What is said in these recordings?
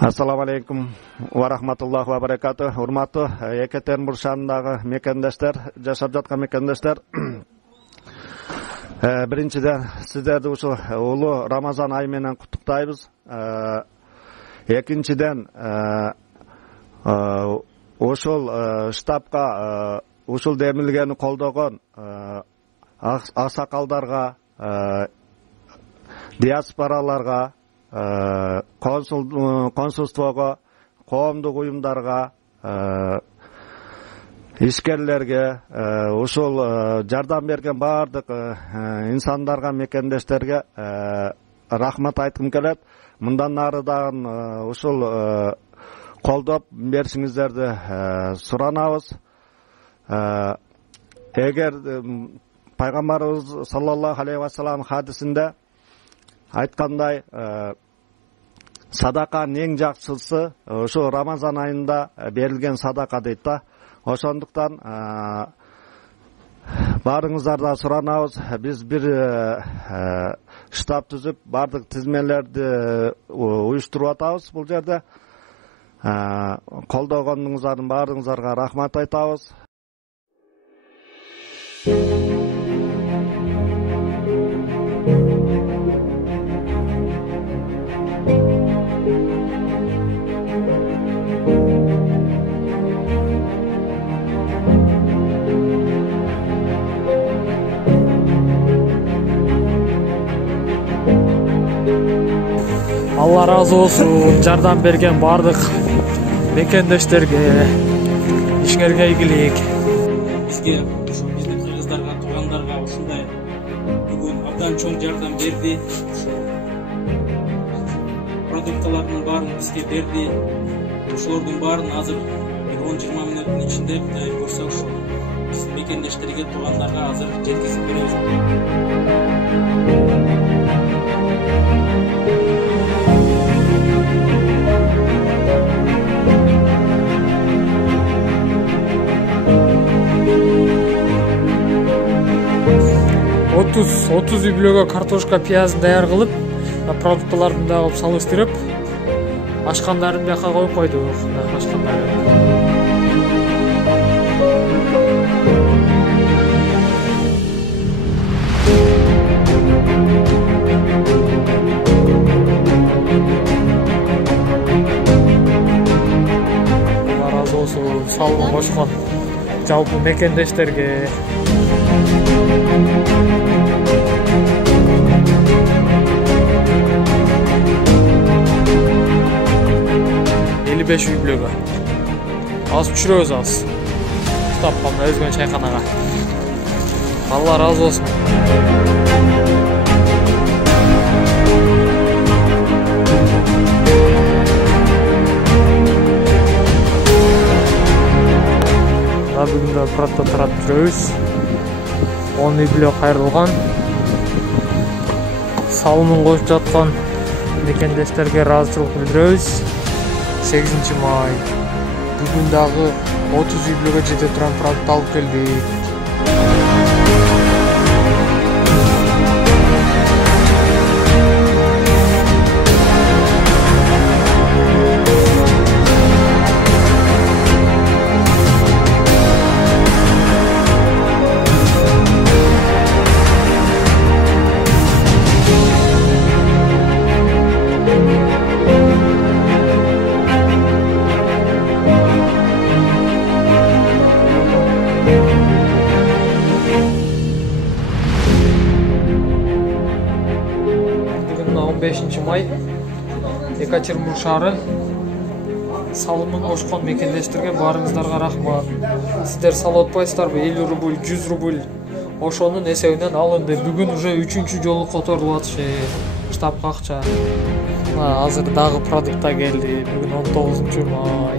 Assalamu alaikum wa rahmatullohi wa barakatuh. Урматтуу Екатеринбург шаарындагы мекендештер, жашап жаткан мекендештер. Биринчиден сиздерди ушул улуу Рамазан айы менен куттуктайбыз. Экинчиден ушул штабка ушул демилгени колдогон аксакалдарга, диаспораларга, консулствого, коомдук уюмдарга, ишкерлерге, ушул жардам берген баардык инсандарга, мекендештерге рахмат айткым келет. Мындан нары дагы ушул колдоп беришиңиздерди суранабыз. Эгер пайгамбарыбыз саллаллаху алейхи ва саллям хадисинде айткандай, садаканын эң жакшысы ошо Рамазан айында берилген садака дейт да. Ошондуктан баарыңыздардан суранабыз, биз бир штаб түзүп, баардык тизмелерди уюштуруп атабыз бул жерде. Колдогонуңуздардын баарыңыздарга рахмат айтабыз. Алла разы болсун, жардам берген бардык мекендештерге, ишиңерге ийгилик. Бизге ушу биздин кыргыздарга, туугандарга ушундай бүгүн абдан чоң жардам берди. Продукталардын баарын бизге берди. Ошолордун баарын азыр 10-20 мүнөттүн ичинде Кудай көрсө ошо биздин мекендештерге, туугандарга азыр жеткизип беребиз. 30 үйлөгө картошка, пиязын даяр кылып, продукталарын да алып салыштырып, ашкандарын бияка коюп койдук. Алла разы болсун, салым кошкон жалпы мекендештерге. 55 үйлөгө аз түшүрөбүз, аз тапкан өзгөн чайканага. Алла разы болсун. Бүгүн да пратта тарап жүрөбүз. 10 үйлөө кайрылган. Салымын кошуп жаткан мекендештерге ыраазычылык билдиребиз. 8 май. Бүгүн дагы 30 үйлөгө жете турган продукт алып келдик. Бүгүн 15 май. Екатеринбург шаары. Салымын кошкон мекендештерге баарыңыздарга рахмат. Сиздер салып атпайсыздарбы? 50 рубль, 100 рубль ошонун эсебинен алынды. Бүгүн уже 3-чү жолу которулуп атышы штабка акча. Азыр дагы продукта келди. Бүгүн 19 май.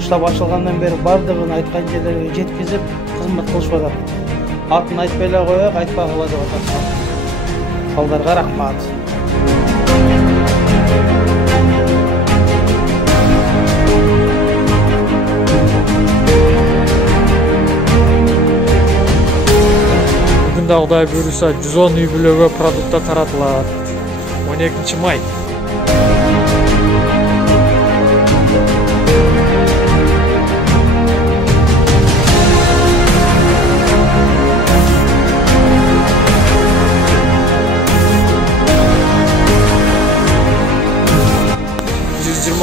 Штаб ашылгандан бeri бардыгын айткан жерлерге жеткизип кызмат кылышып атат. Атын айтпай эле коёк, айтпагыла деп атат. Салдарга рахмат. Айында Кудай буйруса 110 үй бүлөгө продукта таратылат. 12 май.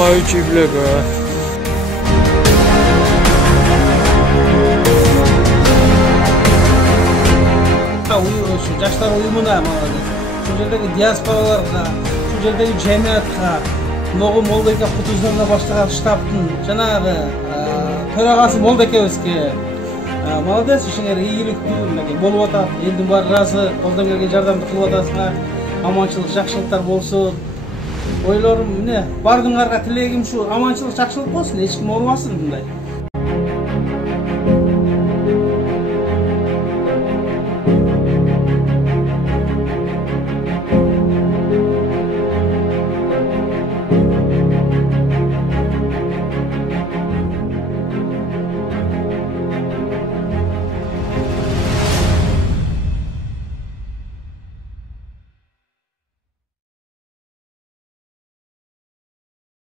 Үй бүлөгө. Жаштар уюмуна, ушул жердеги диаспораларга, ушул жердеги жамиятка, могу Молдоке Кутуздандан баштаган штабтын жанагы төрагасы Молдокебизге молодец, ишиңер ийгиликтүү болуп атат. Элдин баары ыраазы, колдон келген жардамды кылып атасыңар. Аманчылык, жакшылыктар болсун. Ойлорум міне, бардыңарға тилегим шу, аманчылык, жакшылык болсун, эч ким оорубасын мындай.